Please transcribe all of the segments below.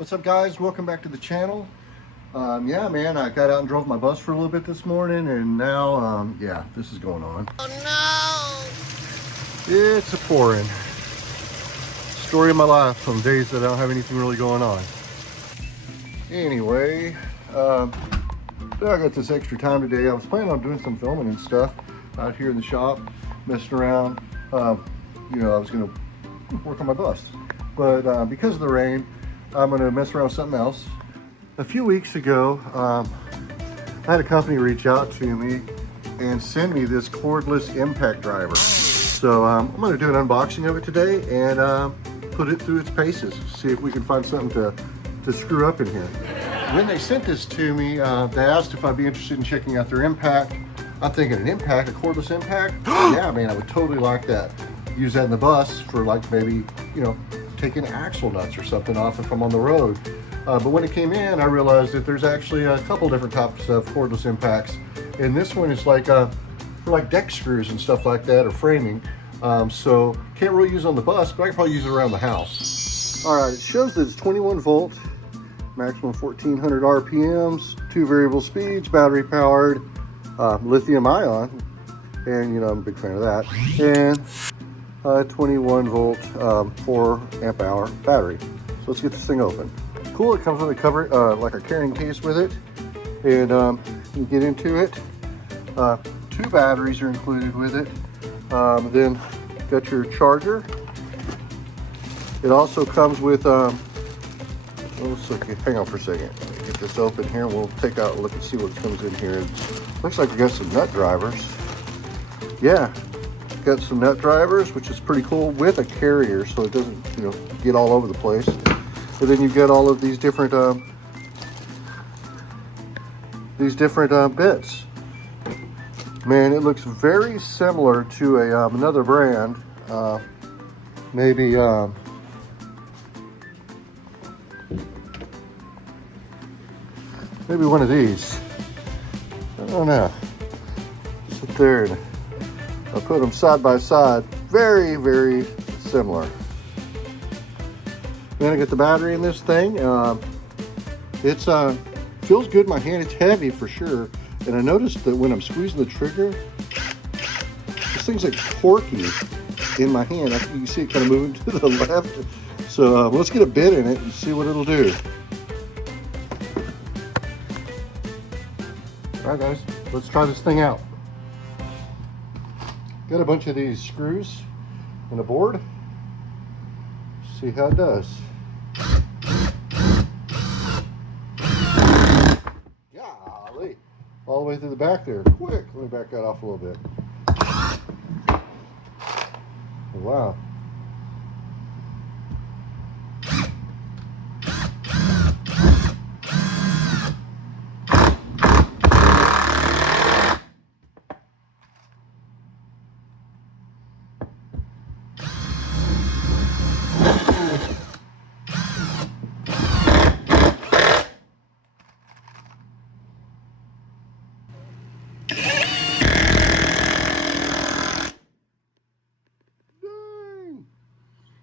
What's up, guys? Welcome back to the channel. Yeah, man, I got out and drove my bus for a little bit this morning, and now, yeah, this is going on. Oh no! It's a pouring. Story of my life from days that I don't have anything really going on. Anyway, I got this extra time today. I was planning on doing some filming and stuff out here in the shop, messing around. You know, I was gonna work on my bus, but because of the rain, I'm gonna mess around with something else. A few weeks ago, I had a company reach out to me and send me this cordless impact driver. So I'm gonna do an unboxing of it today and put it through its paces, see if we can find something to screw up in here. When they sent this to me, they asked if I'd be interested in checking out their impact. I'm thinking an impact, a cordless impact? Yeah, man, I would totally like that. Use that in the bus for like maybe, you know, taking axle nuts or something off if I'm on the road. But when it came in, I realized that there's actually a couple different types of cordless impacts. And this one is like for like deck screws and stuff like that, or framing. So can't really use it on the bus, but I can probably use it around the house. All right, it shows that it's 21 volt, maximum 1400 RPMs, 2 variable speeds, battery powered, lithium ion. And you know, I'm a big fan of that. And 21 volt, 4 amp hour battery. So let's get this thing open. Cool, it comes with a cover, like a carrying case with it. And you get into it. 2 batteries are included with it. Then got your charger. It also comes with, let's look, hang on for a second. Let me get this open here. We'll take out a look and see what comes in here. It looks like we got some nut drivers. Yeah, got some nut drivers, which is pretty cool, with a carrier so it doesn't, you know, get all over the place. And then you've got all of these different bits. Man, it looks very similar to a another brand. Maybe maybe one of these. I don't know. Sit there and I'll put them side by side. Very, very similar. Then I get the battery in this thing. It's feels good in my hand. It's heavy for sure. And I noticed that when I'm squeezing the trigger, this thing's like torquey in my hand. I think you can see it kind of moving to the left. So let's get a bit in it and see what it'll do. All right, guys, let's try this thing out. Got a bunch of these screws and a board. See how it does. Golly. All the way through the back there. Quick. Let me back that off a little bit. Wow.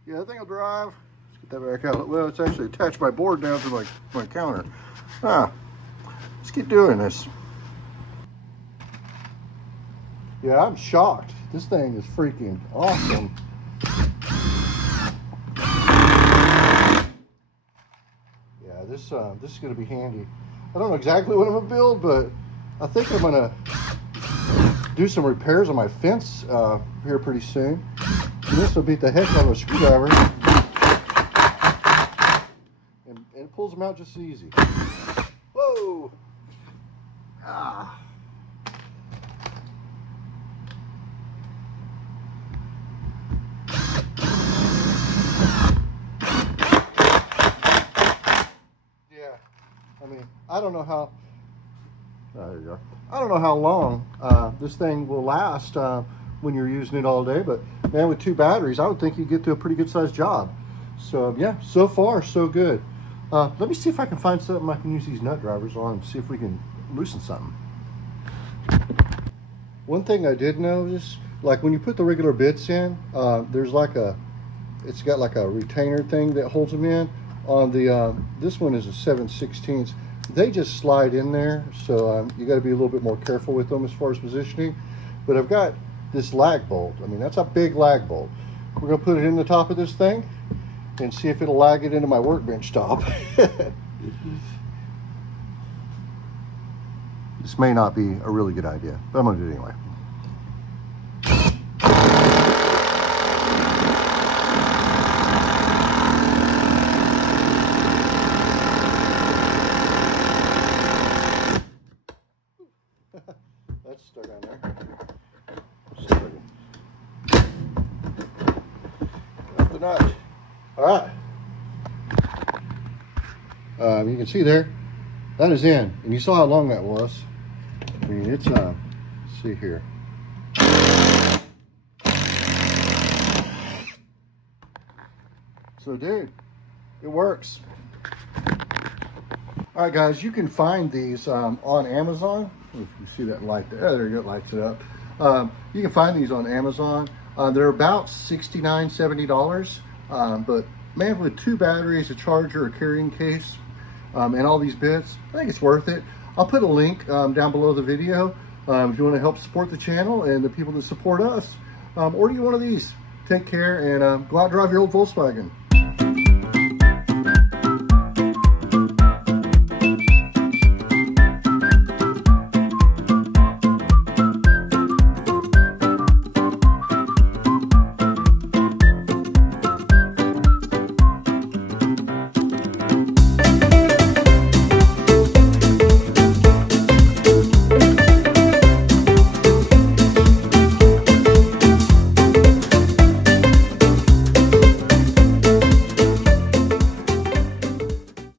Yeah, I think I'll drive. Let's get that back out. Well, it's actually attached my board down to my counter. Let's keep doing this. Yeah, I'm shocked. This thing is freaking awesome. Yeah, this is gonna be handy. I don't know exactly what I'm gonna build, but I think I'm gonna do some repairs on my fence here pretty soon. And this will beat the heck out of a screwdriver. And it pulls them out just as easy. Whoa! Ah. Yeah, I mean, I don't know how, there you go. I don't know how long this thing will last when you're using it all day, but man, with 2 batteries, I would think you'd get to a pretty good sized job. So yeah, so far so good. Let me see if I can find something I can use these nut drivers on and see if we can loosen something. One thing I did notice, like when you put the regular bits in, there's like it's got like a retainer thing that holds them in. on the, this one is a 7/16. They just slide in there, so you got to be a little bit more careful with them as far as positioning. But I've got this lag bolt. I mean, that's a big lag bolt. We're going to put it in the top of this thing and see if it'll lag it into my workbench top. This may not be a really good idea, but I'm going to do it anyway. That's stuck on there. Up the nut. All right. You can see there, that is in, and you saw how long that was. I mean, it's let's see here. So, dude, it works. All right, guys, you can find these on Amazon. If you see that light there, there you go, it lights it up. You can find these on Amazon. They're about $69, $70. But man, with 2 batteries, a charger, a carrying case, and all these bits, I think it's worth it. I'll put a link down below the video if you want to help support the channel and the people that support us. Order you one of these. Take care and go out and drive your old Volkswagen.